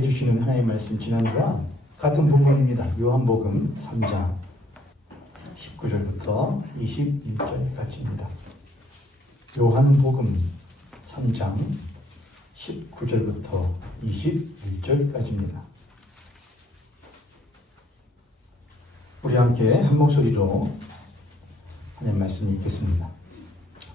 해주시는 하나님의 말씀 지난주와 같은 부분입니다. 요한복음 3장 19절부터 21절까지입니다. 요한복음 3장 19절부터 21절까지입니다. 우리 함께 한 목소리로 하나님 말씀 읽겠습니다.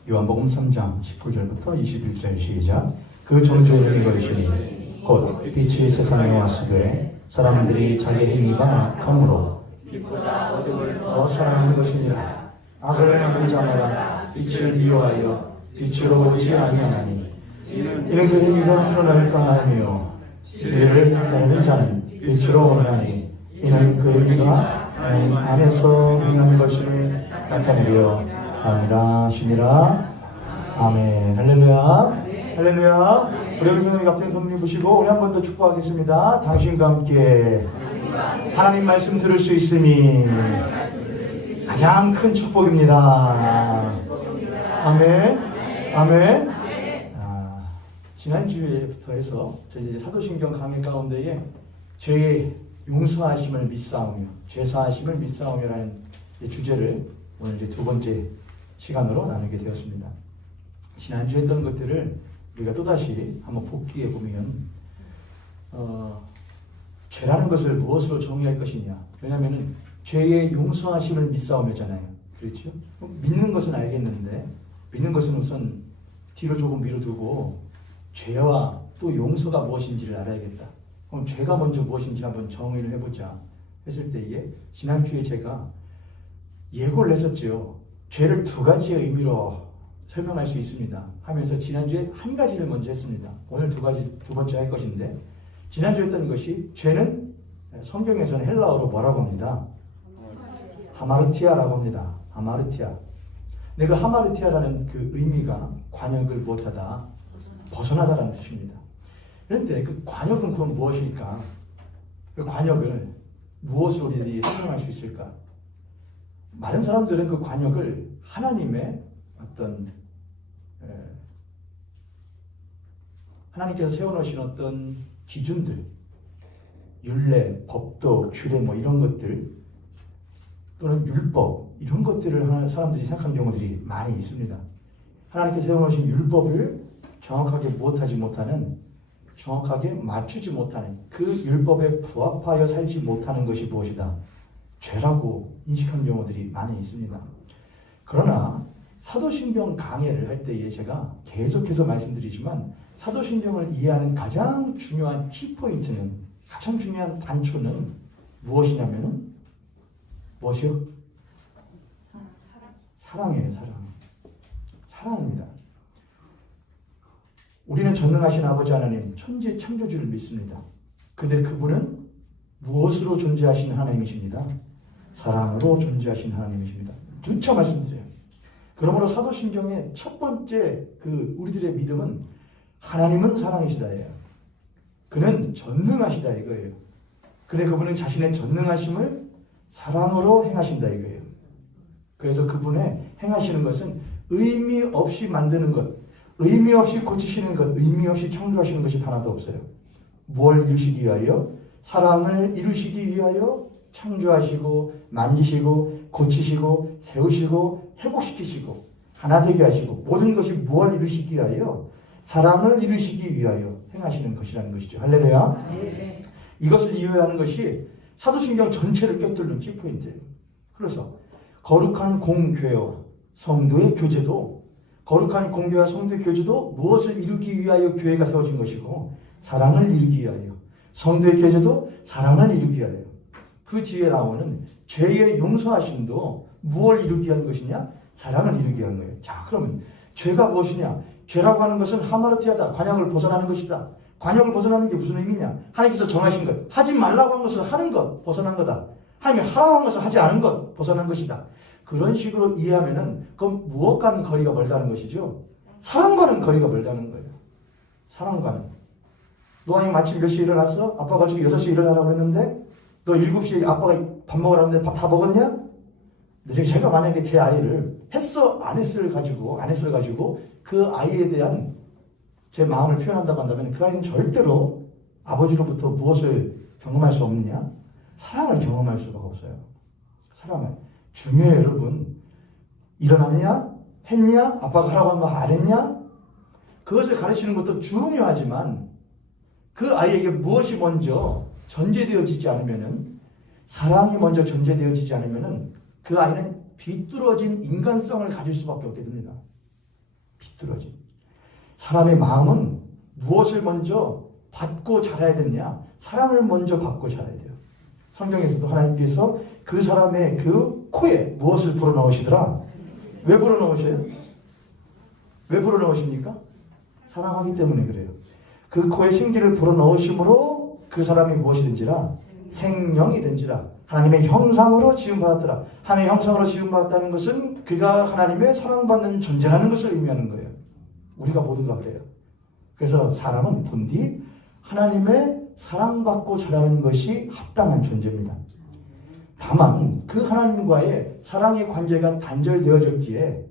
요한복음 3장 19절부터 21절 시작. 그 정죄를 이것이니 곧 빛이 세상에 왔으되 사람들이 자기 행위가 악함으로 빛보다 어둠을 더 사랑하는 것이니라. 악을 행하는 자마다 빛을 미워하여 빛으로 오지 아니하나니 이는 그 행위가 드러날까 하며 진리를 따르는 자는 빛으로 오나니 이는 그 행위가 하나님 안에서 행하는 것을 나타내려 함이라 하시니라. 아멘. 할렐루야. 할렐루야. 우리 성령님 갑자기 성령 부시고 우리 한 번 더 축복하겠습니다. 당신과 함께 하나님 말씀 들을 수 있음이 가장 큰 축복입니다. 아멘. 아멘. 지난주에부터 해서 저희 이제 사도신경 강의 가운데에 죄의 용서하심을 믿사오며 죄사하심을 믿사오며라는 주제를 오늘 이제 두 번째 시간으로 나누게 되었습니다. 지난주에 했던 것들을 우리가 또다시 한번 복기해 보면 죄라는 것을 무엇으로 정의할 것이냐. 왜냐하면 죄의 용서하심을 믿사오며잖아요. 그렇죠? 믿는 것은 알겠는데 믿는 것은 우선 뒤로 조금 미뤄두고 죄와 또 용서가 무엇인지를 알아야겠다. 그럼 죄가 먼저 무엇인지 한번 정의를 해보자 했을 때에 지난주에 제가 예고를 했었죠. 죄를 두 가지의 의미로 설명할 수 있습니다 하면서 지난주에 한 가지를 먼저 했습니다. 오늘 두 번째 할 것인데, 지난주에 했던 것이 죄는 성경에서는 헬라어로 뭐라고 합니다? 하마르티아라고 합니다. 하마르티아. 내가 하마르티아라는 그 의미가 관역을 무엇하다? 벗어나다라는 뜻입니다. 그런데 그 관역은 그건 무엇일까? 그 관역을 무엇으로 우리들이 설명할 수 있을까? 많은 사람들은 그 관역을 하나님의 어떤 하나님께서 세워놓으신 어떤 기준들, 율례, 법도, 규례 뭐 이런 것들 또는 율법 이런 것들을 사람들이 생각하는 경우들이 많이 있습니다. 하나님께서 세워놓으신 율법을 정확하게 못하지 못하는, 정확하게 맞추지 못하는, 그 율법에 부합하여 살지 못하는 것이 무엇이다? 죄라고 인식하는 경우들이 많이 있습니다. 그러나 사도신경 강해를 할 때에 제가 계속해서 말씀드리지만 사도신경을 이해하는 가장 중요한 키포인트는, 가장 중요한 단초는 무엇이냐면은 무엇이요? 사랑이에요. 사랑입니다. 우리는 전능하신 아버지 하나님, 천지 창조주를 믿습니다. 근데 그분은 무엇으로 존재하시는 하나님이십니다? 사랑으로 존재하신 하나님이십니다. 누차 말씀드려요. 그러므로 사도신경의 첫 번째 우리들의 믿음은 하나님은 사랑이시다예요. 그는 전능하시다 이거예요. 근데 그분은 자신의 전능하심을 사랑으로 행하신다 이거예요. 그래서 그분의 행하시는 것은 의미 없이 만드는 것, 의미 없이 고치시는 것, 의미 없이 창조하시는 것이 하나도 없어요. 뭘 이루시기 위하여? 사랑을 이루시기 위하여 창조하시고 만지시고 고치시고 세우시고 회복시키시고 하나 되게 하시고 모든 것이 무엇을 이루시기 위하여? 사랑을 이루시기 위하여 행하시는 것이라는 것이죠. 할렐루야. 네. 이것을 이해하는 것이 사도신경 전체를 꿰뚫는 키포인트예요. 그래서 거룩한 공교회와 성도의 교제도, 거룩한 공교회와 성도의 교제도 무엇을 이루기 위하여 교회가 세워진 것이고, 사랑을 이루기 위하여, 성도의 교제도 사랑을 이루기 위하여. 그 뒤에 나오는 죄의 용서하심도 무엇을 이루기 위한 것이냐? 사랑을 이루기 위한 거예요. 자, 그러면 죄가 무엇이냐? 죄라고 하는 것은 하마르티아다. 관역을 벗어나는 것이다. 관역을 벗어나는 게 무슨 의미냐? 하나님께서 정하신 것, 하지 말라고 한 것을 하는 것, 벗어난 거다. 하나님이 하라고 한 것을 하지 않은 것, 벗어난 것이다. 그런 식으로 이해하면은 그건 무엇과는 거리가 멀다는 것이죠? 사랑과는 거리가 멀다는 거예요. 사랑과는. 너 아니 마침 몇 시에 일어났어? 아빠가 저기 6시에 일어나라고 했는데 너 7시에 아빠가 밥 먹으라고 했는데 밥 다 먹었냐? 근데 제가 만약에 제 아이를 했어 안 했어를 가지고 그 아이에 대한 제 마음을 표현한다고 한다면 그 아이는 절대로 아버지로부터 무엇을 경험할 수 없느냐? 사랑을 경험할 수가 없어요. 사랑을. 중요해요, 여러분. 일어났냐? 했냐? 아빠가 하라고 한 거 안 했냐? 그것을 가르치는 것도 중요하지만 그 아이에게 무엇이 먼저 전제되어지지 않으면은, 사랑이 먼저 전제되어지지 않으면은 그 아이는 비뚤어진 인간성을 가질 수밖에 없게 됩니다. 비뚤어진. 사람의 마음은 무엇을 먼저 받고 자라야 되느냐? 사랑을 먼저 받고 자라야 돼요. 성경에서도 하나님께서 그 사람의 그 코에 무엇을 불어넣으시더라? 왜 불어넣으셔요? 왜 불어넣으십니까? 사랑하기 때문에 그래요. 그 코에 생기를 불어넣으심으로 그 사람이 무엇이든지라 생명이든지라 하나님의 형상으로 지음받았더라. 하나님의 형상으로 지음받았다는 것은 그가 하나님의 사랑받는 존재라는 것을 의미하는 거예요. 우리가 모두가 그래요. 그래서 사람은 본디 하나님의 사랑받고 자라는 것이 합당한 존재입니다. 다만 그 하나님과의 사랑의 관계가 단절되어졌기에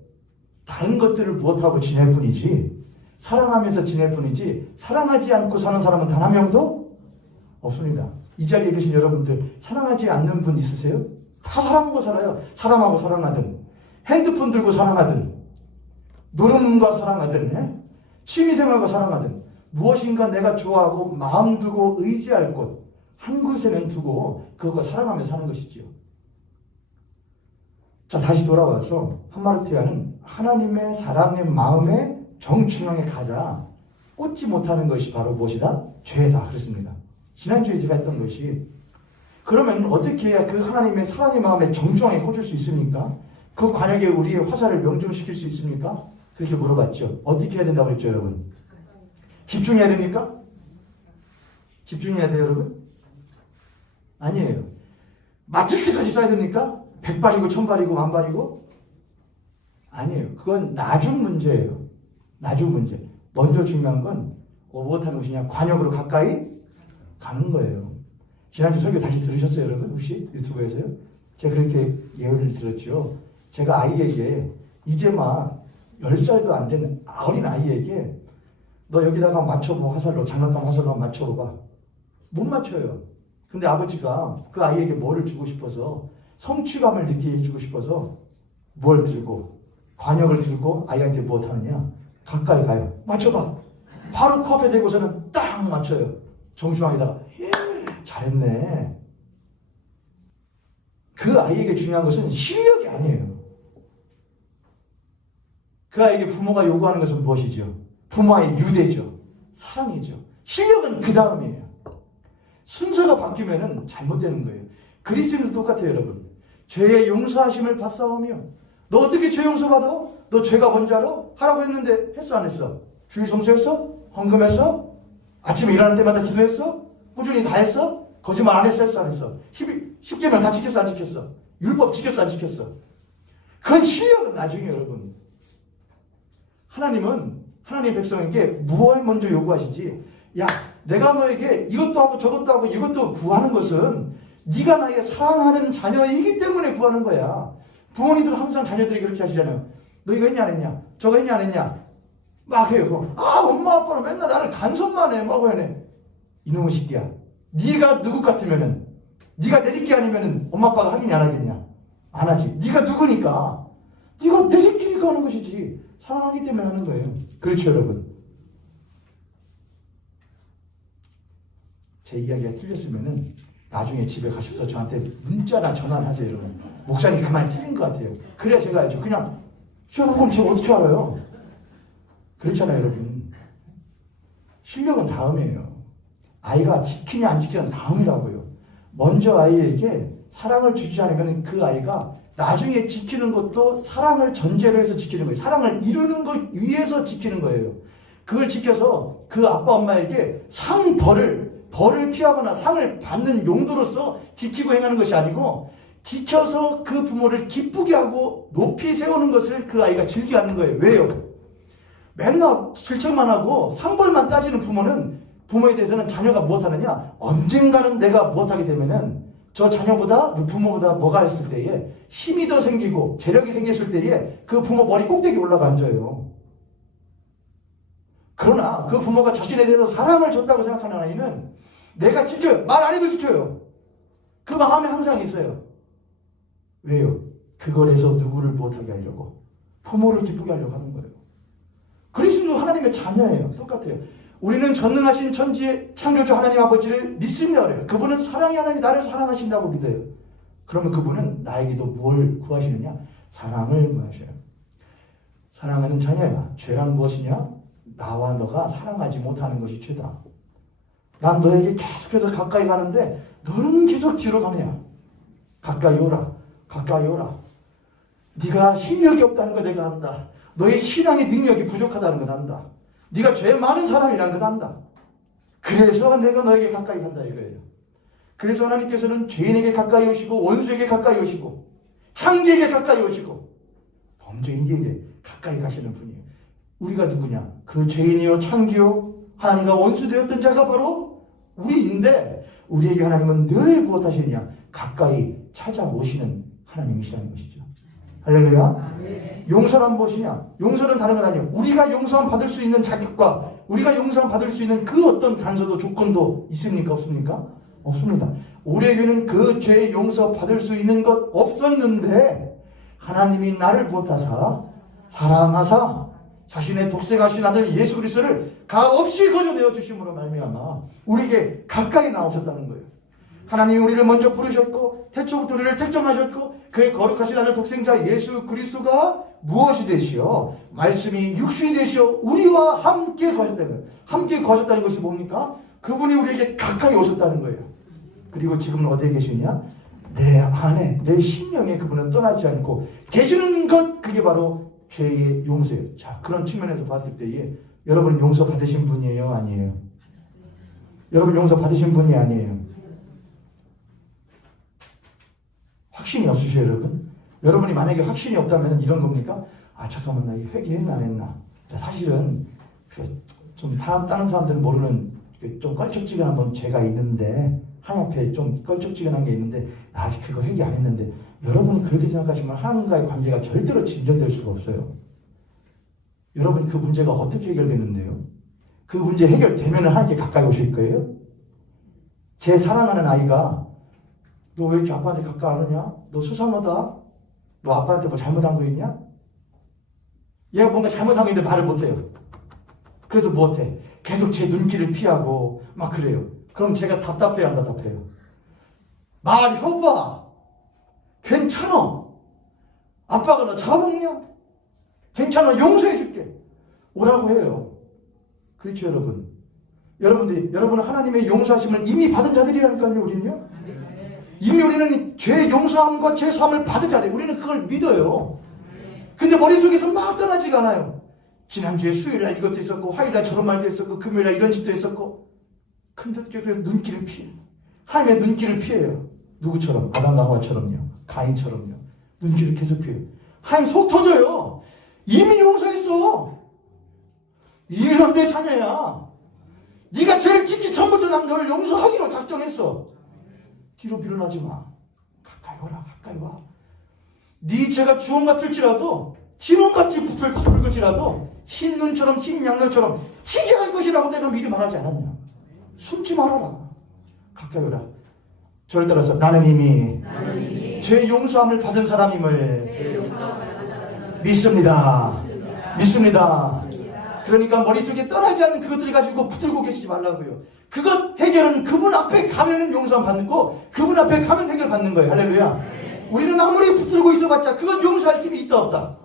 다른 것들을 무엇하고 지낼 뿐이지, 사랑하면서 지낼 뿐이지 사랑하지 않고 사는 사람은 단 한 명도 없습니다. 이 자리에 계신 여러분들 사랑하지 않는 분 있으세요? 다 사랑하고 살아요. 사람하고 사랑하든, 핸드폰 들고 사랑하든, 노름과 사랑하든, 취미생활과 사랑하든, 무엇인가 내가 좋아하고 마음 두고 의지할 곳 한 곳에는 두고 그것과 사랑하며 사는 것이지요. 자, 다시 돌아와서 한마르티아는 하나님의 사랑의 마음의 정중앙에 가자 꽂지 못하는 것이 바로 무엇이다? 죄다. 그렇습니다. 지난주에 제가 했던 것이, 그러면 어떻게 해야 그 하나님의 사랑의 마음의 정중앙에 꽂을 수 있습니까? 그 관역에 우리의 화살을 명중시킬 수 있습니까? 그렇게 물어봤죠. 어떻게 해야 된다고 했죠, 여러분? 집중해야 됩니까? 집중해야 돼요, 여러분? 아니에요. 맞을 때까지 써야 됩니까? 100발이고 1000발이고 1000발이고? 아니에요. 그건 나중 문제예요. 나중 문제. 먼저 중요한 건 무엇하는 것이냐? 관역으로 가까이 가는 거예요. 지난주 설교 다시 들으셨어요, 여러분? 혹시 유튜브에서요? 제가 그렇게 예언을 들었죠. 제가 아이에게, 이제 막 10살도 안 된 어린 아이에게 너 여기다가 맞춰봐, 화살로, 장난감 화살로 맞춰봐. 못 맞춰요. 근데 아버지가 그 아이에게 뭐를 주고 싶어서, 성취감을 느끼게 해주고 싶어서 뭘 들고, 관역을 들고 아이한테 무엇 하느냐? 가까이 가요. 맞춰봐. 바로 코앞에 대고서는 딱 맞춰요. 정중앙에다가. 잘했네. 그 아이에게 중요한 것은 실력이 아니에요. 그 아이에게 부모가 요구하는 것은 무엇이죠? 부모의 유대죠. 사랑이죠. 실력은 그 다음이에요. 순서가 바뀌면은 잘못되는 거예요. 그리스도인도 똑같아요, 여러분. 죄의 용서하심을 받사오며, 너 어떻게 죄 용서받아? 너 죄가 뭔지 알아? 하라고 했는데 했어, 안 했어? 주일 성수했어? 헌금했어? 아침에 일어날 때마다 기도했어? 꾸준히 다 했어? 거짓말 안 했어, 안 했어? 10계명 다 지켰어, 안 지켰어? 율법 지켰어, 안 지켰어? 그건 실력은 나중에, 여러분. 하나님은 하나님의 백성에게 무엇을 먼저 요구하시지? 야, 내가 너에게 이것도 하고 저것도 하고 이것도 구하는 것은 네가 나의 사랑하는 자녀이기 때문에 구하는 거야. 부모님들은 항상 자녀들이 그렇게 하시잖아요. 너 이거 했냐 안 했냐? 저거 했냐 안 했냐? 막 해요. 그럼 엄마 아빠는 맨날 나를 간섭만 해. 막 해내. 이놈의 새끼야. 네가 누구 같으면은, 네가 내 새끼 아니면은 엄마 아빠가 하겠냐 안 하겠냐? 안 하지. 네가 누구니까. 네가 내 새끼니까 하는 것이지. 사랑하기 때문에 하는 거예요. 그렇죠, 여러분. 제 이야기가 틀렸으면은 나중에 집에 가셔서 저한테 문자나 전화를 하세요, 여러분. 목사님 그 말이 틀린 것 같아요. 그래야 제가 알죠. 그냥 그럼 제가 어떻게 알아요? 그렇잖아요, 여러분. 실력은 다음이에요. 아이가 지키냐 안 지키냐는 다음이라고요. 먼저 아이에게 사랑을 주지 않으면 그 아이가 나중에 지키는 것도 사랑을 전제로 해서 지키는 거예요. 사랑을 이루는 것 위해서 지키는 거예요. 그걸 지켜서 그 아빠 엄마에게 벌을 피하거나 상을 받는 용도로서 지키고 행하는 것이 아니고, 지켜서 그 부모를 기쁘게 하고 높이 세우는 것을 그 아이가 즐겨 하는 거예요. 왜요? 맨날 실책만 하고 상벌만 따지는 부모는, 부모에 대해서는 자녀가 무엇하느냐? 언젠가는 내가 무엇하게 되면은 저 자녀보다, 부모보다 뭐가 했을 때에 힘이 더 생기고 재력이 생겼을 때에 그 부모 머리 꼭대기 올라가 앉아요. 그러나 그 부모가 자신에 대해서 사랑을 줬다고 생각하는 아이는 내가 지켜요. 말 안 해도 지켜요. 그 마음에 항상 있어요. 왜요? 그걸 해서 누구를 못하게 하려고, 부모를 기쁘게 하려고 하는 거예요. 그리스도도 하나님의 자녀예요. 똑같아요. 우리는 전능하신 천지의 창조주 하나님 아버지를 믿습니다 그래요. 그분은 사랑의 하나님, 나를 사랑하신다고 믿어요. 그러면 그분은 나에게도 뭘 구하시느냐? 사랑을 구하셔요. 사랑하는 자녀야, 죄란 무엇이냐? 나와 너가 사랑하지 못하는 것이 죄다. 난 너에게 계속해서 가까이 가는데 너는 계속 뒤로 가느냐? 가까이 오라, 가까이 오라. 네가 힘력이 없다는 거 내가 안다. 너의 신앙의 능력이 부족하다는 걸 안다. 네가 죄 많은 사람이라는 걸 안다. 그래서 내가 너에게 가까이 간다 이거예요. 그래서 하나님께서는 죄인에게 가까이 오시고, 원수에게 가까이 오시고, 창기에게 가까이 오시고, 범죄인에게 가까이 가시는 분이에요. 우리가 누구냐? 그 죄인이요 창기요 하나님과 원수 되었던 자가 바로 우리인데, 우리에게 하나님은 늘 무엇하시느냐? 가까이 찾아오시는 하나님이시라는 것이죠. 할렐루야. 용서란 무엇이냐? 용서는 다른 건 아니에요. 우리가 용서함 받을 수 있는 자격과 우리가 용서함 받을 수 있는 그 어떤 단서도 조건도 있습니까? 없습니까? 없습니다. 우리에게는 그 죄 용서 받을 수 있는 것 없었는데 하나님이 나를 무엇하사 사랑하사 자신의 독생하신 아들 예수 그리스도를 값없이 거저내어 주심으로 말미암아 우리에게 가까이 나오셨다는 거예요. 하나님이 우리를 먼저 부르셨고 태초부터 우리를 택정하셨고 그의 거룩하신 아들 독생자 예수 그리스도가 무엇이 되시오? 말씀이 육신이 되시오 우리와 함께 거하셨다는 거예요. 함께 거하셨다는 것이 뭡니까? 그분이 우리에게 가까이 오셨다는 거예요. 그리고 지금은 어디에 계시냐? 내 안에, 내 심령에 그분은 떠나지 않고 계시는 것, 그게 바로 죄의 용서예요. 자, 그런 측면에서 봤을 때에 여러분 용서 받으신 분이에요? 아니에요? 여러분 용서 받으신 분이 아니에요? 확신이 없으세요, 여러분? 여러분이 만약에 확신이 없다면 이런 겁니까? 아, 잠깐만, 나 이 회개했나 안 했나? 사실은 좀 다른 사람들은 모르는 좀 껄쩍지근한 건 죄가 있는데 하나님께 좀 껄쩍지근한 게 있는데 나 아직 그거 회개 안 했는데, 여러분이 그렇게 생각하시면 하나님과의 관계가 절대로 진전될 수가 없어요. 여러분 그 문제가 어떻게 해결되는데요? 그 문제 해결되면 하나님께 가까이 오실 거예요? 제 사랑하는 아이가 너 왜 이렇게 아빠한테 가까이 안 오냐? 너 수상하다? 너 아빠한테 뭐 잘못한 거 있냐? 얘가 뭔가 잘못한 거 있는데 말을 못해요. 그래서 못해. 계속 제 눈길을 피하고 막 그래요. 그럼 제가 답답해요, 안 답답해요? 말해봐. 괜찮아. 아빠가 너 잡아먹냐? 괜찮아. 용서해줄게. 오라고 해요. 그렇죠, 여러분? 여러분은 하나님의 용서하심을 이미 받은 자들이라니까요, 우리는요? 이미 우리는 죄 용서함과 죄 사함을 받은 자들이에요. 우리는 그걸 믿어요. 근데 머릿속에서 막 떠나지가 않아요. 지난주에 수요일날 이것도 있었고, 화요일날 저런 말도 있었고, 금요일날 이런 짓도 있었고. 근데 그래서 눈길을 피해요. 하나님의 눈길을 피해요. 누구처럼? 아담과 하와처럼요. 가인처럼요. 눈길을 계속 피해요. 하나님 속 터져요. 이미 용서했어. 이미 넌 내 자녀야. 네가 죄를 짓기 전부터 난 너를 용서하기로 작정했어. 뒤로 밀어나지 마. 가까이 오라. 가까이 와. 네 죄가 주홍 같을지라도 진홍같이 붉을지라도 흰 눈처럼 흰 양털처럼 희게 할 것이라고 내가 미리 말하지 않았냐. 숨지 말아라. 가까이 오라. 저를 따라서 나는 이미 죄 용서함을 받은 사람임을 믿습니다. 믿습니다. 그러니까 머릿속에 떠나지 않는 그것들을 가지고 붙들고 계시지 말라고요. 그것 해결은 그분 앞에 가면은 용서함 받는 거, 그분 앞에 가면 해결 받는 거예요. 할렐루야. 우리는 아무리 붙들고 있어봤자 그건 용서할 힘이 있다 없다.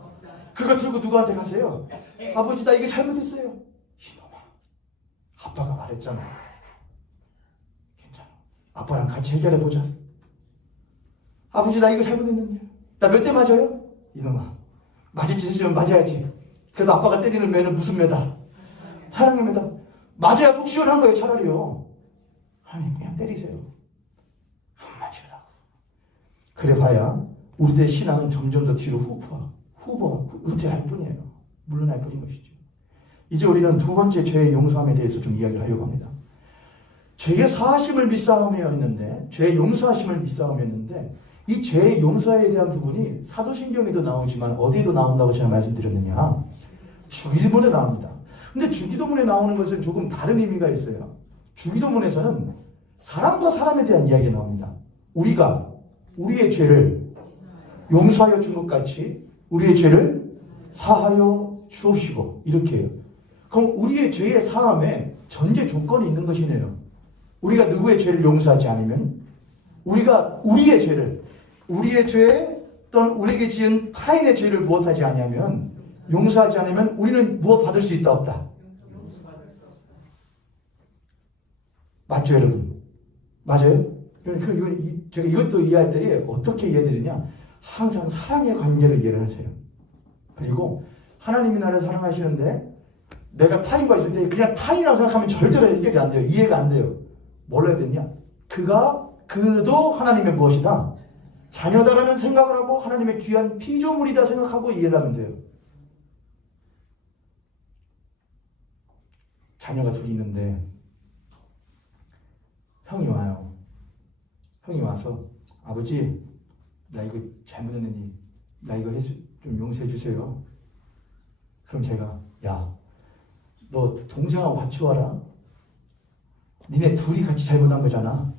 그거 들고 누구한테 가세요? 아버지 나 이게 잘못했어요. 이놈아, 아빠가 말했잖아. 괜찮아. 아빠랑 같이 해결해보자. 아버지 나 이거 잘못했는데 나 몇 대 맞아요? 이놈아, 맞을 짓 했으면 맞아야지. 그래도 아빠가 때리는 매는 무슨 매다? 사랑의 매다. 맞아야 속 시원한 거예요. 차라리요. 하나님 그냥 때리세요. 안 맞으라고. 그래 봐야 우리들의 신앙은 점점 더 뒤로 후퇴할 뿐이에요. 물러날 뿐인 것이죠. 이제 우리는 두 번째 죄의 용서함에 대해서 좀 이야기를 하려고 합니다. 죄의 사하심을 믿사오며 했는데, 죄의 용서하심을 믿사오며 했는데, 이 죄의 용서에 대한 부분이 사도신경에도 나오지만 어디에도 나온다고 제가 말씀드렸느냐? 주일본에 나옵니다. 근데 주기도문에 나오는 것은 조금 다른 의미가 있어요. 주기도문에서는 사람과 사람에 대한 이야기가 나옵니다. 우리가 우리의 죄를 용서하여 준 것 같이 우리의 죄를 사하여 주옵시고 이렇게 해요. 그럼 우리의 죄의 사함에 전제 조건이 있는 것이네요. 우리가 누구의 죄를 용서하지 않으면 우리가 우리의 죄 또는 우리에게 지은 타인의 죄를 무엇하지 않으면 용서하지 않으면 우리는 무엇 받을 수 있다 없다? 맞죠 여러분? 맞아요? 제가 이것도 이해할 때 어떻게 이해드리냐? 항상 사랑의 관계를 이해를 하세요. 그리고 하나님이 나를 사랑하시는데 내가 타인과 있을 때 그냥 타인이라고 생각하면 절대로 해결이 안 돼요. 이해가 안 돼요. 뭘 해야 되냐? 그도 하나님의 무엇이다? 자녀다라는 생각을 하고 하나님의 귀한 피조물이다 생각하고 이해를 하면 돼요. 자녀가 둘이 있는데 형이 와요. 형이 와서 아버지 나 이거 잘못했느니 나 이거 좀 용서해 주세요. 그럼 제가 야 너 동생하고 같이 와라. 니네 둘이 같이 잘못한 거잖아.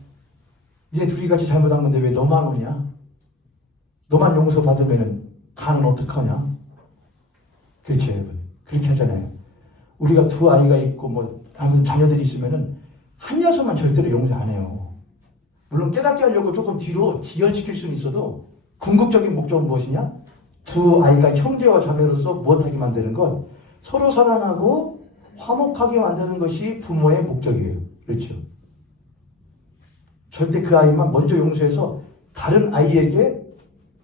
니네 둘이 같이 잘못한 건데 왜 너만 오냐? 너만 용서 받으면 간은 어떡하냐? 그렇죠 여러분. 그렇게 하잖아요. 우리가 두 아이가 있고 아무튼 자녀들이 있으면은 한 녀석만 절대로 용서 안 해요. 물론 깨닫게 하려고 조금 뒤로 지연시킬 수는 있어도 궁극적인 목적은 무엇이냐? 두 아이가 형제와 자매로서 무엇하게 만드는 것? 서로 사랑하고 화목하게 만드는 것이 부모의 목적이에요. 그렇죠? 절대 그 아이만 먼저 용서해서 다른 아이에게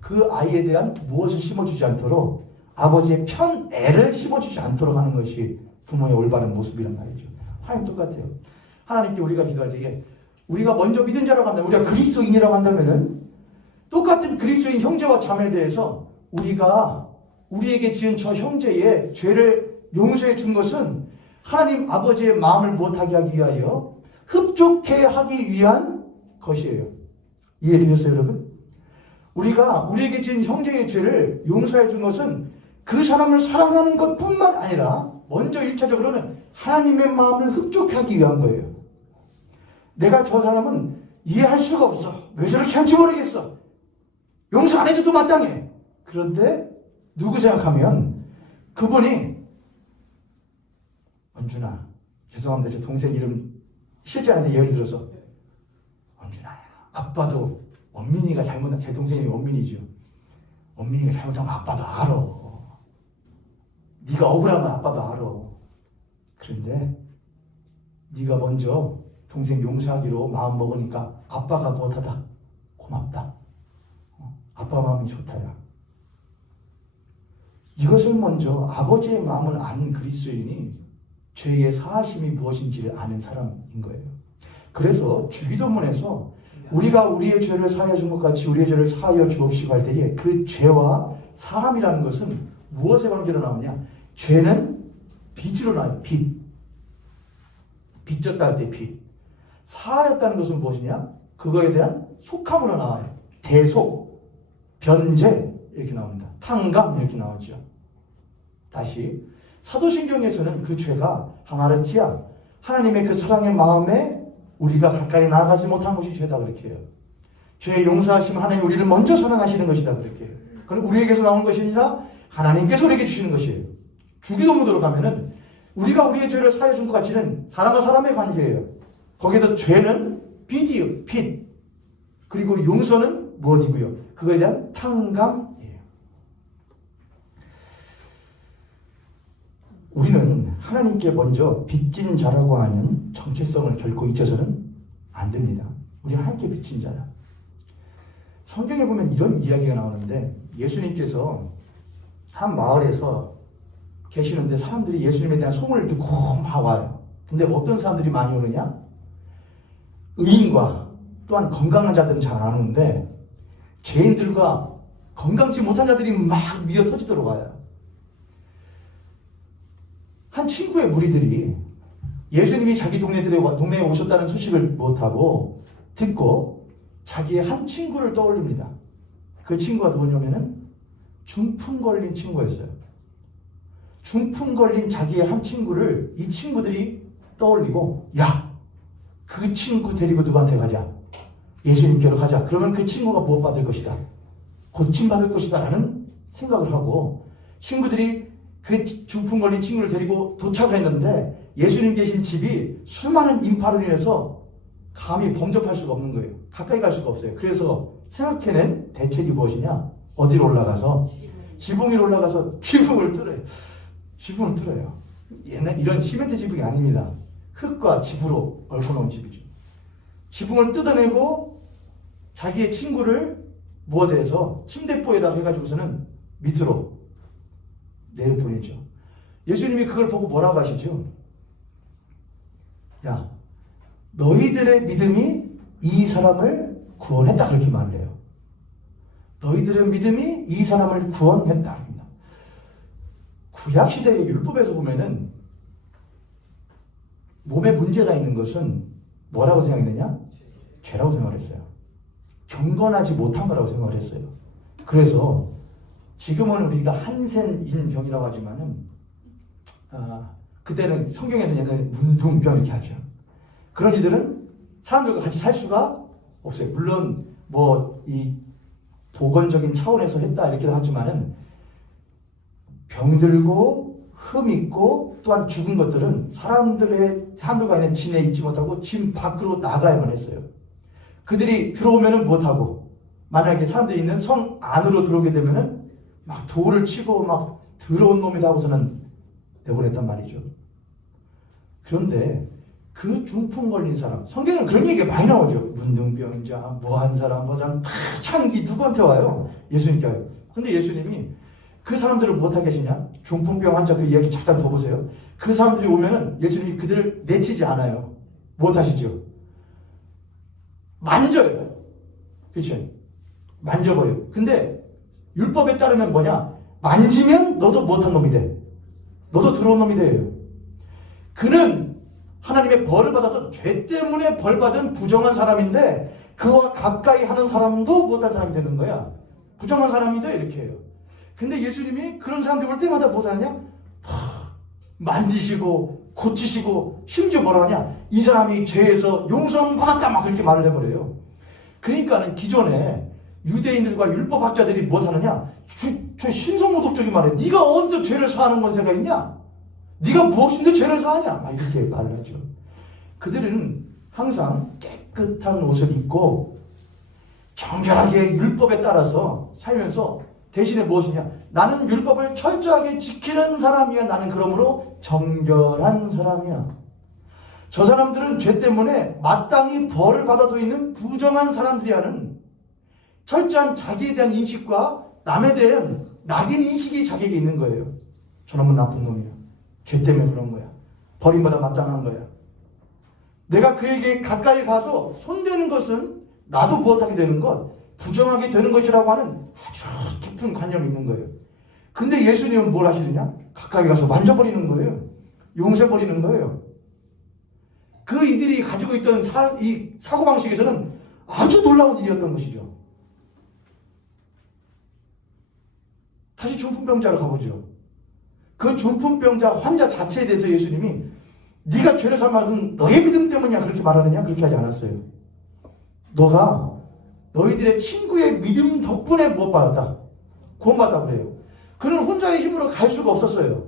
그 아이에 대한 무엇을 심어주지 않도록 아버지의 편애를 심어주지 않도록 하는 것이 부모의 올바른 모습이란 말이죠. 하나님 똑같아요. 하나님께 우리가 기도할 때 우리가 먼저 믿은 자라고 한다면 우리가 그리스도인이라고 한다면은 똑같은 그리스도인 형제와 자매에 대해서 우리가 우리에게 지은 저 형제의 죄를 용서해 준 것은 하나님 아버지의 마음을 무엇하게 하기 위하여 흡족해 하기 위한 것이에요. 이해되셨어요 여러분? 우리가 우리에게 지은 형제의 죄를 용서해 준 것은 그 사람을 사랑하는 것뿐만 아니라 먼저 1차적으로는 하나님의 마음을 흡족해 하기 위한 거예요. 내가 저 사람은 이해할 수가 없어. 왜 저렇게 하는지 모르겠어. 용서 안 해줘도 마땅해. 그런데 누구 생각하면 그분이 원준아 죄송합니다. 제 동생 이름 실제 않은데 예를 들어서 원준아야 아빠도 원민이가 잘못한 제 동생이 원민이죠. 원민이가 잘못하면 아빠도 알아. 네가 억울하면 아빠도 알아. 그런데 네가 먼저 동생 용서하기로 마음 먹으니까 아빠가 무엇하다? 고맙다. 아빠 마음이 좋다야. 이것을 먼저 아버지의 마음을 아는 그리스도인이 죄의 사하심이 무엇인지를 아는 사람인 거예요. 그래서 주기도문에서 우리가 우리의 죄를 사하여 준 것 같이 우리의 죄를 사하여 주옵시고 할 때에 그 죄와 사함이라는 것은 무엇의 관계로 나오냐? 죄는 빚으로 나와요. 빚졌다 할 때 빚. 사하였다는 것은 무엇이냐? 그거에 대한 속함으로 나와요. 대속, 변제 이렇게 나옵니다. 탕감 이렇게 나오죠. 다시 사도신경에서는 그 죄가 하마르티아 하나님의 그 사랑의 마음에 우리가 가까이 나아가지 못한 것이 죄다 그렇게 해요. 죄의 용서하심 하나님 우리를 먼저 사랑하시는 것이다 그렇게 해요. 그럼 우리에게서 나오는 것이 아니라 하나님께서 우리에게 주시는 것이에요. 주기도문으로 가면은 우리가 우리의 죄를 사하여 준 것 같이는 사람과 사람의 관계예요. 거기서 죄는 빚이요. 빚. 그리고 용서는 무엇이고요? 그거에 대한 탕감이에요. 우리는 하나님께 먼저 빚진 자라고 하는 정체성을 결코 잊어서는 안 됩니다. 우리는 하나님께 빚진 자다. 성경에 보면 이런 이야기가 나오는데 예수님께서 한 마을에서 계시는데 사람들이 예수님에 대한 소문을 듣고 막 와요. 근데 어떤 사람들이 많이 오느냐? 의인과 또한 건강한 자들은 잘 안 오는데 죄인들과 건강치 못한 자들이 막 미어 터지도록 와요. 한 친구의 무리들이 예수님이 자기 동네에 오셨다는 소식을 못하고 듣고 자기의 한 친구를 떠올립니다. 그 친구가 누구냐면은 중풍 걸린 친구였어요. 중풍 걸린 자기의 한 친구를 이 친구들이 떠올리고, 야, 그 친구 데리고 누구한테 가자. 예수님께로 가자. 그러면 그 친구가 무엇 받을 것이다. 고침받을 것이다 라는 생각을 하고, 친구들이 그 중풍 걸린 친구를 데리고 도착을 했는데 예수님 계신 집이 수많은 인파로 인해서 감히 범접할 수가 없는 거예요. 가까이 갈 수가 없어요. 그래서 생각해낸 대책이 무엇이냐? 어디로 올라가서? 지붕 위로 올라가서 지붕을 뚫어요. 지붕을 뚫어요. 옛날 이런 시멘트 지붕이 아닙니다. 흙과 집으로 얽어놓은 집이죠. 지붕을 뜯어내고 자기의 친구를 무어대해서 침대포에다 해가지고서는 밑으로 내려보내죠. 예수님이 그걸 보고 뭐라고 하시죠? 야, 너희들의 믿음이 이 사람을 구원했다. 그렇게 말을 해요. 너희들의 믿음이 이 사람을 구원했다. 합니다. 구약시대의 율법에서 보면은 몸에 문제가 있는 것은 뭐라고 생각했느냐? 죄라고 생각을 했어요. 경건하지 못한 거라고 생각을 했어요. 그래서 지금은 우리가 한센인 병이라고 하지만은 그때는 성경에서 옛날에 문둥병 이렇게 하죠. 그런 이들은 사람들과 같이 살 수가 없어요. 물론 뭐 이 보건적인 차원에서 했다 이렇게 하지만은 병들고 흠 있고 또한 죽은 것들은 사람들과 있는 진에 있지 못하고 진 밖으로 나가야만 했어요. 그들이 들어오면은 못하고, 만약에 사람들이 있는 성 안으로 들어오게 되면은 막 돌을 치고 막 더러운 놈이다 하고서는 내보냈단 말이죠. 그런데 그 중풍 걸린 사람, 성경은 그런 얘기가 많이 나오죠. 문둥병자, 뭐한 사람, 다 창기 누구한테 와요? 예수님께 와요. 근데 예수님이 그 사람들을 못하게 하시냐? 중풍병 환자 그 이야기 잠깐 더 보세요. 그 사람들이 오면은 예수님이 그들을 내치지 않아요. 못하시죠? 만져요. 그렇죠? 만져버려요. 근데 율법에 따르면 뭐냐? 만지면 너도 못한 놈이 돼. 너도 들어온 놈이 돼요. 그는 하나님의 벌을 받아서 죄 때문에 벌받은 부정한 사람인데 그와 가까이 하는 사람도 못한 사람이 되는 거야. 부정한 사람이다 이렇게 해요. 근데 예수님이 그런 사람들 올 때마다 못하느냐? 만지시고 고치시고 심지어 뭐라 하냐? 이 사람이 죄에서 용서받았다 막 그렇게 말을 해버려요. 그러니까는 기존에 유대인들과 율법학자들이 못하느냐? 저 신성모독적인 말에 네가 어디서 죄를 사하는 권세가 있냐? 네가 무엇인데 죄를 사하냐? 막 이렇게 말을 하죠. 그들은 항상 깨끗한 옷을 입고 정결하게 율법에 따라서 살면서 대신에 무엇이냐? 나는 율법을 철저하게 지키는 사람이야. 나는 그러므로 정결한 사람이야. 저 사람들은 죄 때문에 마땅히 벌을 받아서 있는 부정한 사람들이라는 철저한 자기에 대한 인식과 남에 대한 낙인 인식이 자기에게 있는 거예요. 저놈은 나쁜 놈이야. 죄 때문에 그런 거야. 버림받아 마땅한 거야. 내가 그에게 가까이 가서 손대는 것은 나도 무엇하게 되는 것, 부정하게 되는 것이라고 하는 아주 깊은 관념이 있는 거예요. 근데 예수님은 뭘 하시느냐? 가까이 가서 만져버리는 거예요. 용서버리는 거예요. 그 이들이 가지고 있던 이 사고방식에서는 아주 놀라운 일이었던 것이죠. 다시 중풍병자로 가보죠. 그 중풍병자 환자 자체에 대해서 예수님이 네가 죄를 사면 너의 믿음 때문이야 그렇게 말하느냐? 그렇게 하지 않았어요. 너가 너희들의 친구의 믿음 덕분에 무엇 받았다? 구원받았다 그래요. 그는 혼자의 힘으로 갈 수가 없었어요.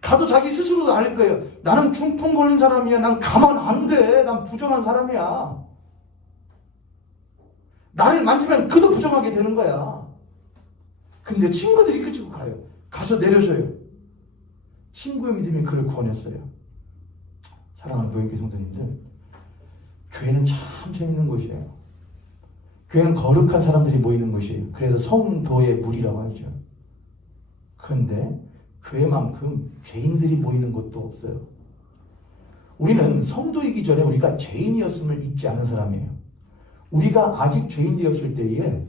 가도 자기 스스로도 알 거예요. 나는 중풍 걸린 사람이야. 난 가만 안 돼. 난 부정한 사람이야. 나를 만지면 그도 부정하게 되는 거야. 근데 친구들이 끌고 가요. 가서 내려줘요. 친구의 믿음이 그를 구원했어요. 사랑하는 교인교 성도님들, 교회는 참 재밌는 곳이에요. 교회는 거룩한 사람들이 모이는 곳이에요. 그래서 성도의 무리라고 하죠. 그런데 교회만큼 죄인들이 모이는 곳도 없어요. 우리는 성도이기 전에 우리가 죄인이었음을 잊지 않은 사람이에요. 우리가 아직 죄인 되었을 때에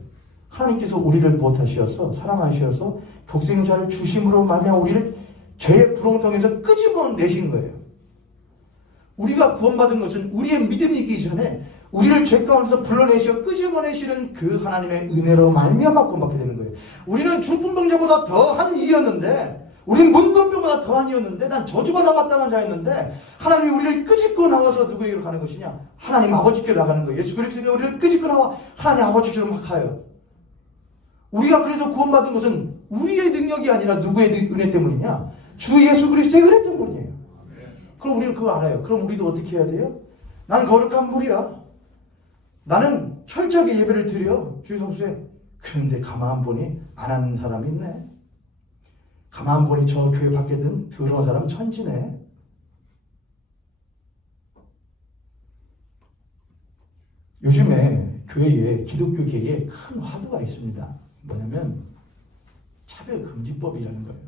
하나님께서 우리를 무엇하시어서 사랑하셔서 독생자를 주심으로 말미암아 우리를 죄의 구렁텅이에서 끄집어내신 거예요. 우리가 구원받은 것은 우리의 믿음이기 전에 우리를 죄 가운데서 불러내시어 끄집어내시는 그 하나님의 은혜로 말미암아 구원받게 되는 거예요. 우리는 중풍병자보다 더한 이였는데 우린 문둥병보다 더한이었는데 난 저주가 마땅한 자였는데 하나님이 우리를 끄집고 나와서 누구에게로 가는 것이냐? 하나님 아버지께로 나가는 거예요. 예수 그리스도가 우리를 끄집고 나와 하나님 아버지께로 막 가요. 우리가 그래서 구원받은 것은 우리의 능력이 아니라 누구의 은혜 때문이냐? 주 예수 그리스도의 은혜 때문이에요. 그럼 우리는 그걸 알아요. 그럼 우리도 어떻게 해야 돼요? 난 거룩한 불이야. 나는 철저하게 예배를 드려. 주의 성수에. 그런데 가만 보니 안 하는 사람이 있네. 가만 보니 저 교회 밖에 들어온 사람은 천지네. 요즘에 교회에, 기독교계에 큰 화두가 있습니다. 뭐냐면 차별금지법이라는 거예요.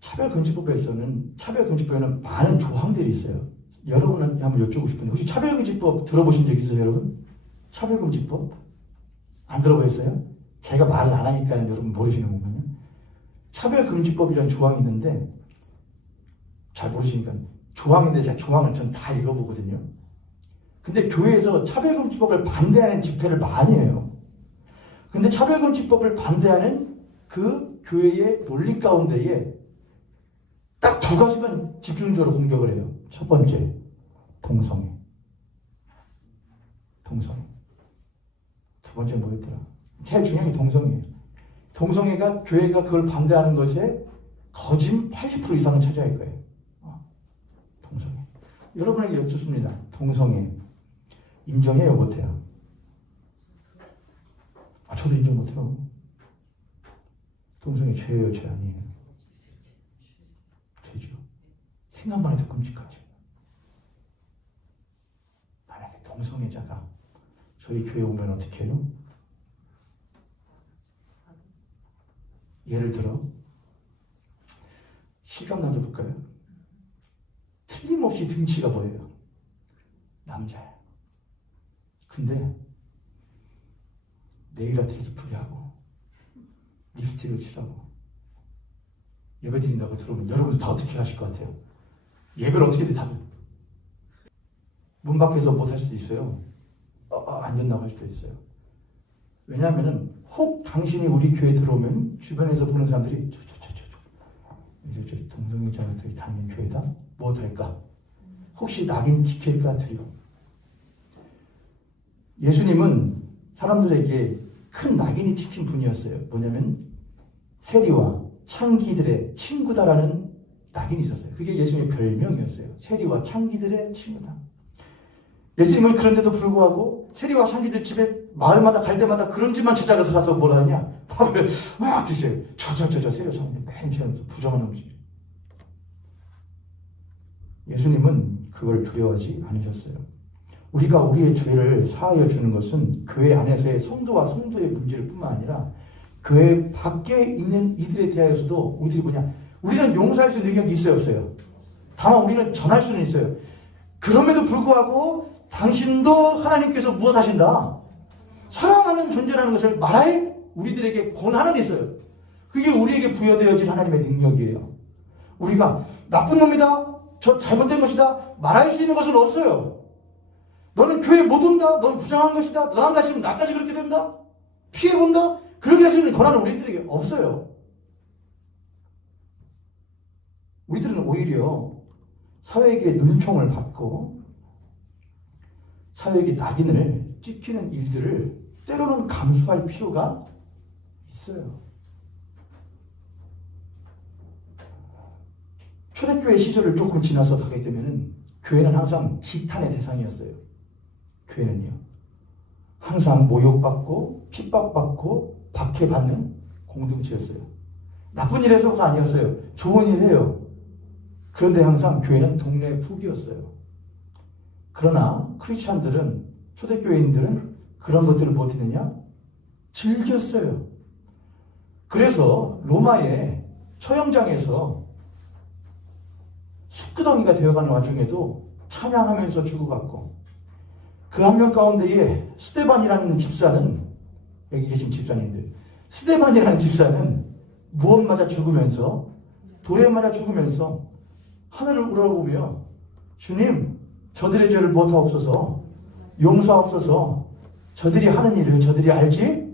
차별금지법에는 많은 조항들이 있어요. 여러분한테 한번 여쭤보고 싶은데 혹시 차별금지법 들어보신 적 있어요, 여러분? 차별금지법? 안 들어보셨어요? 제가 말을 안 하니까 여러분 모르시는 건가요? 차별금지법이라는 조항이 있는데 잘 모르시니까 조항인데 제가 조항을 전 다 읽어보거든요. 근데 교회에서 차별금지법을 반대하는 집회를 많이 해요. 근데 차별금지법을 반대하는 그 교회의 논리 가운데에 딱 두 가지만 집중적으로 공격을 해요. 첫 번째, 동성애. 두 번째 뭐였더라? 제일 중요한 게 동성애예요. 동성애가 교회가 그걸 반대하는 것에 거진 80% 이상은 차지할 거예요. 동성애. 여러분에게 여쭙습니다. 동성애 인정해요, 못해요? 저도 인정 못해요. 동성애 죄예요, 죄 아니에요? 죄죠. 생각만 해도 끔찍하죠. 만약에 동성애자가 저희 교회 오면 어떻게 해요? 예를 들어 실감 나눠볼까요? 틀림없이 등치가 보여요. 남자야. 근데 네일아트 이쁘게 하고 립스틱을 칠하고 예배 드린다고 들어오면 여러분들 다 어떻게 하실 것 같아요? 예배를 어떻게든 다 문 밖에서 못 할 수도 있어요. 안 된다고 할 수도 있어요. 왜냐하면 혹 당신이 우리 교회에 들어오면 주변에서 보는 사람들이 저 동성애자가 다니는 교회다? 뭐 할까? 혹시 낙인 찍힐까 두려워. 예수님은 사람들에게 큰 낙인이 찍힌 분이었어요. 뭐냐면 세리와 창기들의 친구다라는 낙인이 있었어요. 그게 예수님의 별명이었어요. 세리와 창기들의 친구다. 예수님은 그런데도 불구하고 세리와 창기들 집에 마을마다 갈 때마다 그런 집만 찾아가서 가서 뭐라 하냐? 밥을 막 드셔요. 저 세리와 창기들 맨처럼 부정한 음식. 예수님은 그걸 두려워하지 않으셨어요. 우리가 우리의 죄를 사하여 주는 것은 교회 안에서의 성도와 성도의 문제를 뿐만 아니라 교회 밖에 있는 이들에 대하여서도 우리는 용서할 수 있는 능력이 있어요, 없어요? 다만 우리는 전할 수는 있어요. 그럼에도 불구하고 당신도 하나님께서 무엇 하신다? 사랑하는 존재라는 것을 말할 우리들에게 권한은 있어요. 그게 우리에게 부여되어진 하나님의 능력이에요. 우리가 나쁜 놈이다, 저 잘못된 것이다 말할 수 있는 것은 없어요. 너는 교회 못 온다, 너는 부정한 것이다, 너랑 같이 있으면 나까지 그렇게 된다, 피해본다, 그렇게 할 수 있는 권한은 우리들에게 없어요. 우리들은 오히려 사회에게 눈총을 받고 사회에게 낙인을 찍히는 일들을 때로는 감수할 필요가 있어요. 초대교회 시절을 조금 지나서 가게 되면은 교회는 항상 지탄의 대상이었어요. 교회는요. 항상 모욕받고 핍박받고 박해받는 공동체였어요. 나쁜 일 해서가 아니었어요. 좋은 일 해요. 그런데 항상 교회는 동네 북이었어요. 그러나 크리스찬들은, 초대교회인들은 그런 것들을 못했느냐? 즐겼어요. 그래서 로마의 처형장에서 숯구덩이가 되어가는 와중에도 찬양하면서 죽어갔고, 그 한 명 가운데에 스데반이라는 집사는, 여기 계신 집사님들, 스데반이라는 집사는 무엇 맞아 죽으면서, 돌에 맞아 죽으면서 하늘을 우러보며 주님, 저들의 죄를 무엇하옵소서, 용서하옵소서, 저들이 하는 일을 저들이 알지?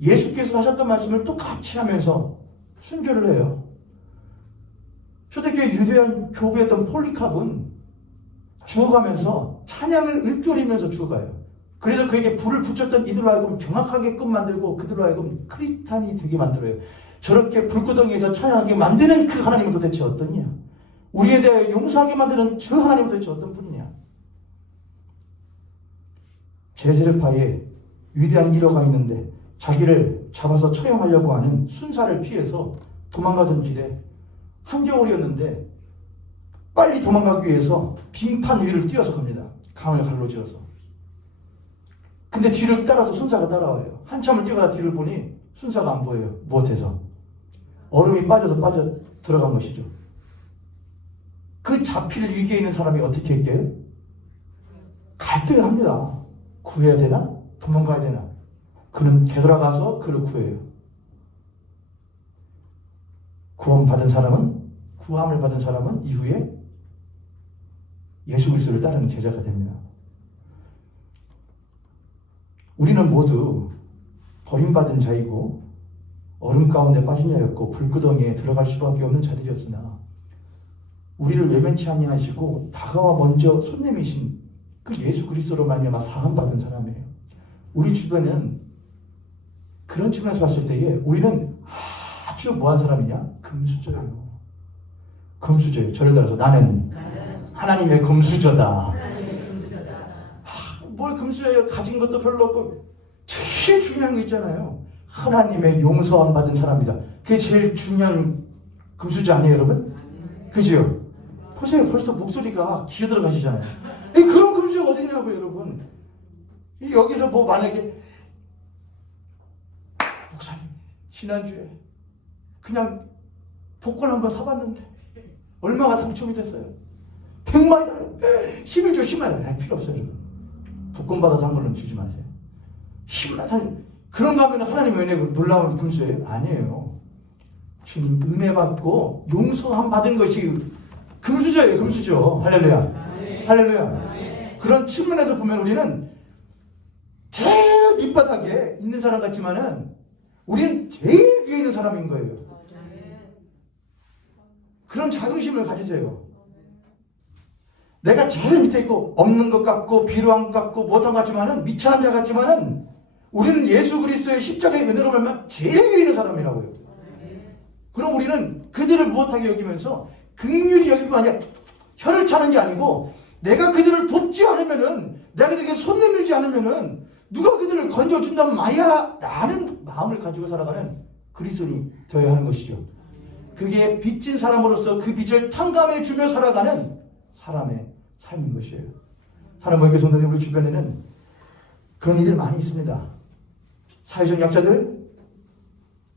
예수께서 하셨던 말씀을 똑같이 하면서 순교를 해요. 초대교회 유대한 교부였던 폴리캅은 죽어가면서 찬양을 읊조리면서 죽어가요. 그래서 그에게 불을 붙였던 이들로 하여금 경악하게끔 만들고 그들로 하여금 크리스찬이 되게 만들어요. 저렇게 불구덩이에서 찬양하게 만드는 그 하나님은 도대체 어떠냐? 우리에 대해 용서하게 만드는 저 하나님은 도대체 어떤 분이냐? 제세력파에 위대한 일화가 있는데 자기를 잡아서 처형하려고 하는 순사를 피해서 도망가던 길에 한겨울이었는데 빨리 도망가기 위해서 빙판 위를 뛰어서 갑니다. 강을 가로지어서. 근데 뒤를 따라서 순사가 따라와요. 한참을 뛰어가다 뒤를 보니 순사가 안 보여요. 무엇해서? 얼음이 빠져 들어간 것이죠. 그 잡힐 위기에 있는 사람이 어떻게 했게요? 갈등을 합니다. 구해야 되나? 도망가야 되나? 그는 되돌아가서 그를 구해요. 구함을 받은 사람은 이후에 예수 그리스도를 따르는 제자가 됩니다. 우리는 모두 버림받은 자이고 얼음 가운데 빠진 자였고 불구덩이에 들어갈 수밖에 없는 자들이었으나 우리를 외면치 아니하시고 다가와 먼저 손 내미신 그 예수 그리스도로 말미암아 사함받은 사람이에요. 우리 주변은 그런 측면에서 봤을 때에 우리는 아주 뭐한 사람이냐? 금수저예요. 금수저예요. 저를 따라서 나는 하나님의 금수저다. 뭘 금수저예요? 가진 것도 별로 없고 제일 중요한 거 있잖아요. 하나님의 용서함 받은 사람이다. 그게 제일 중요한 금수저 아니에요, 여러분? 그죠? 보세요. 벌써 목소리가 기어 들어가시잖아요. 그런 금수저가 어디냐고요, 여러분? 여기서 뭐 만약에 목사님 지난주에 그냥 복권 한번 사봤는데 얼마가 당첨이 됐어요? 100만이다. 11조 10만. 필요 없어요, 여러분. 복권 받아서 한 걸로 주지 마세요. 10만. 그런 거 하면 하나님 은혜 놀라운 금수예요? 아니에요. 주님 은혜 받고 용서함 받은 것이 금수저예요, 금수저. 할렐루야. 할렐루야. 그런 측면에서 보면 우리는 제일 밑바닥에 있는 사람 같지만은 우리는 제일 위에 있는 사람인 거예요. 그런 자긍심을 가지세요. 내가 제일 밑에 있고 없는 것 같고 비루한 것 같고 못한 것 같지만은 미천한 자 같지만은 우리는 예수 그리스도의 십자가의 은혜로 말면 제일 위에 있는 사람이라고요. 그럼 우리는 그들을 무엇하게 여기면서 긍휼히 여길 뿐 아니라 혀를 차는 게 아니고 내가 그들을 돕지 않으면은 내가 그들에게 손 내밀지 않으면은 누가 그들을 건져준단 말이야 라는 마음을 가지고 살아가는 그리스도인이 되어야 하는 것이죠. 그게 빚진 사람으로서 그 빚을 탕감해 주며 살아가는 사람의 삶인 것이에요. 사람 모임의 성도님, 우리 주변에는 그런 이들 많이 있습니다. 사회적 약자들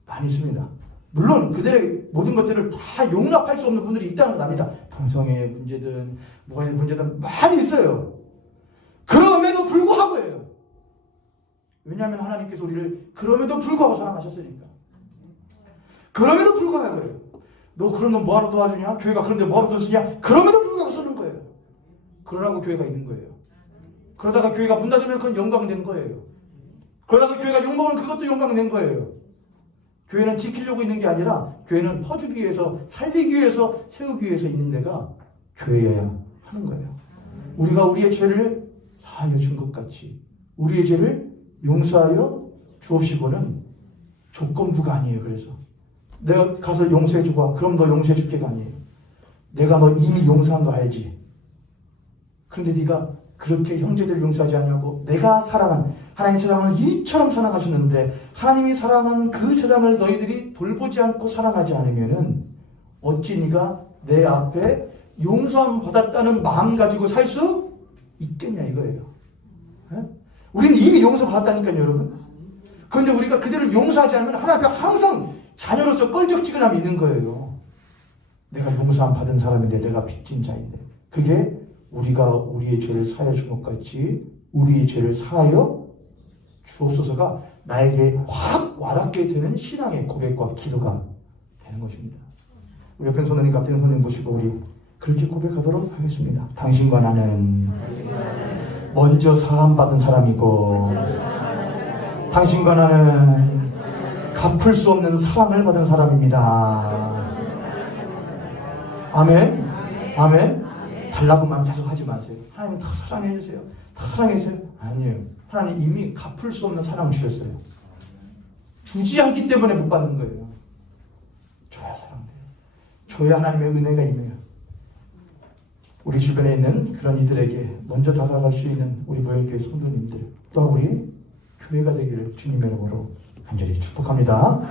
많이 있습니다. 물론 그들의 모든 것들을 다 용납할 수 없는 분들이 있다는 건 압니다. 동성애 문제든 뭐의 문제든 많이 있어요. 그럼에도 불구하고예요. 왜냐하면 하나님께서 우리를 그럼에도 불구하고 사랑하셨으니까. 그럼에도 불구하고예요. 너 그런 놈 뭐하러 도와주냐? 교회가 그런데 뭐하러 도와주냐? 그럼에도 불구하고 쓰는 거예요. 그러라고 교회가 있는 거예요. 그러다가 교회가 문 닫으면 그건 영광된 거예요. 그러다가 교회가 욕먹으면 그것도 영광된 거예요. 교회는 지키려고 있는 게 아니라 교회는 퍼주기 위해서, 살리기 위해서, 세우기 위해서 있는 데가 교회여야 하는 거예요. 우리가 우리의 죄를 사하여 준 것 같이 우리의 죄를 용서하여 주옵시고는 조건부가 아니에요. 그래서 내가 가서 용서해 주고 그럼 너 용서해 줄게가 아니에요. 내가 너 이미 용서한 거 알지? 그런데 네가 그렇게 형제들 용서하지 않냐고. 내가 사랑한 하나님 세상을 이처럼 사랑하셨는데 하나님이 사랑한 그 세상을 너희들이 돌보지 않고 사랑하지 않으면은 어찌 네가 내 앞에 용서함 받았다는 마음 가지고 살 수 있겠냐 이거예요. 에? 우리는 이미 용서받았다니까요, 여러분. 그런데 우리가 그들을 용서하지 않으면 하나님 앞에 항상 자녀로서 껄쩍지근함이 있는 거예요. 내가 용서함 받은 사람인데 내가 빚진 자인데 그게 우리가 우리의 죄를 사하여 준 것 같이 우리의 죄를 사하여 주옵소서가 나에게 확 와닿게 되는 신앙의 고백과 기도가 되는 것입니다. 우리 옆에 손님 같은 손님 보시고 우리 그렇게 고백하도록 하겠습니다. 당신과 나는 먼저 사함받은 사람이고 당신과 나는 갚을 수 없는 사랑을 받은 사람입니다. 아멘. 아멘. 달라고 말 계속 하지 마세요. 하나님 더 사랑해 주세요. 더 사랑해 주세요. 아니에요. 하나님 이미 갚을 수 없는 사랑을 주셨어요. 주지 않기 때문에 못 받는 거예요. 줘야 사랑돼요. 줘야 하나님의 은혜가 임해요. 우리 주변에 있는 그런 이들에게 먼저 다가갈 수 있는 우리 모형교회 성도님들, 또 우리 교회가 되기를 주님의 이름으로 간절히 축복합니다.